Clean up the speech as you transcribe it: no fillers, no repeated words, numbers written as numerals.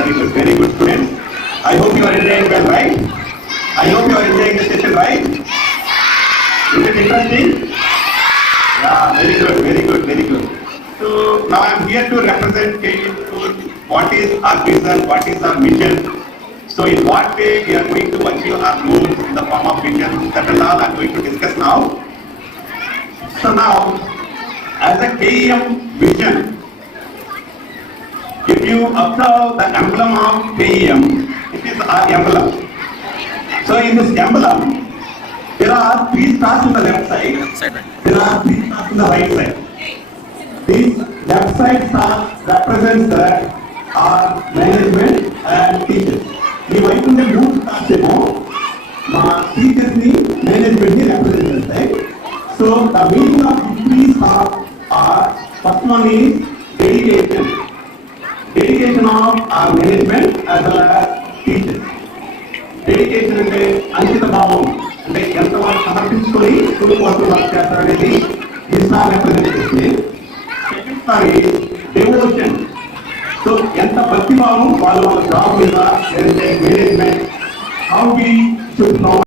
Very good, students. I hope you are enjoying well, right? I hope you are enjoying the session, right? Is it interesting? Yeah, very good, very good, very good. So now I am here to represent KU School. What is our vision? What is our mission? So in what way we are going to achieve our goals in the form of vision? That is all I am going to discuss now. So now, as a KEM vision, if you observe the emblem of KEM, it is our emblem. So in this emblem, there are 3 stars on the left side. There are 3 stars on the right side. These left side stars represents that our management and teachers. ఈ వైపు ఉండే 3 stars ఏమో మా teachers ని management ని represent చేస్తాయి. So the meaning of 3 stars are first one is dedication. Dedication of our management as well as teachers. Dedication అంటే అంకిత భావం, అంటే ఎంత వాళ్ళు సమర్పించుకొని స్కూల్ కోసం వర్క్ చేస్తారనేది ఈ స్టార్ రిప్రజెంట్ చేస్తుంది. Second star is devotion. So ఎంత భక్తి భావం వాళ్ళు వాళ్ళ జాబ్ మీద management how we should no